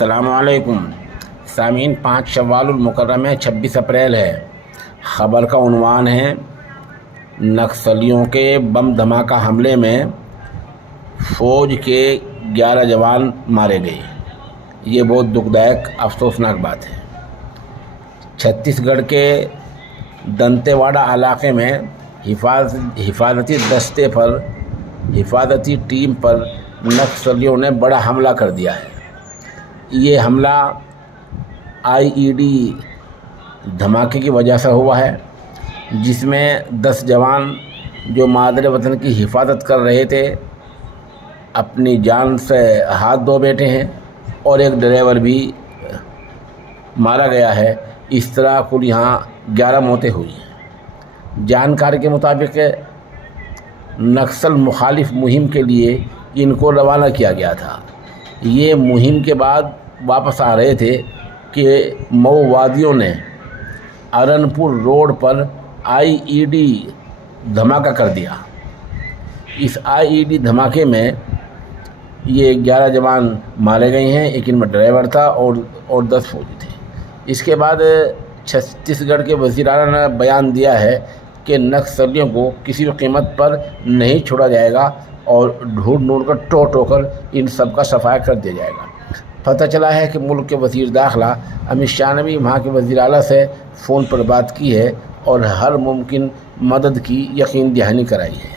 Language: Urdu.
السلام علیکم سامعین، 5 شوال المکرم ہے، 26 اپریل ہے۔ خبر کا عنوان ہے نکسلیوں کے بم دھماکہ حملے میں فوج کے 11 جوان مارے گئے۔ یہ بہت دکھدائک افسوسناک بات ہے۔ چھتیس گڑھ کے دنتے واڑہ علاقے میں حفاظتی دستے پر حفاظتی ٹیم پر نکسلیوں نے بڑا حملہ کر دیا ہے۔ یہ حملہ IED دھماکے کی وجہ سے ہوا ہے، جس میں 10 جوان جو مادر وطن کی حفاظت کر رہے تھے اپنی جان سے ہاتھ دھو بیٹھے ہیں، اور ایک ڈرائیور بھی مارا گیا ہے۔ اس طرح کل یہاں 11 موتیں ہوئی ہیں۔ جانکاری کے مطابق نکسل مخالف مہم کے لیے ان کو روانہ کیا گیا تھا۔ یہ مہم کے بعد واپس آ رہے تھے کہ مئو وادیوں نے ارنپور روڈ پر IED دھماکہ کر دیا۔ اس IED دھماکے میں یہ 11 جوان مارے گئے ہیں، ایک ان میں ڈرائیور تھا اور 10 فوجی تھے۔ اس کے بعد چھتیس گڑھ کے وزیر اعلیٰ نے بیان دیا ہے کہ نکسلیوں کو کسی بھی قیمت پر نہیں چھوڑا جائے گا اور ڈھونڈ کر ٹو کر ان سب کا صفایا کر دیا جائے گا۔ پتہ چلا ہے کہ ملک کے وزیر داخلہ امت شاہ نے بھی وہاں کے وزیر اعلیٰ سے فون پر بات کی ہے اور ہر ممکن مدد کی یقین دہانی کرائی ہے۔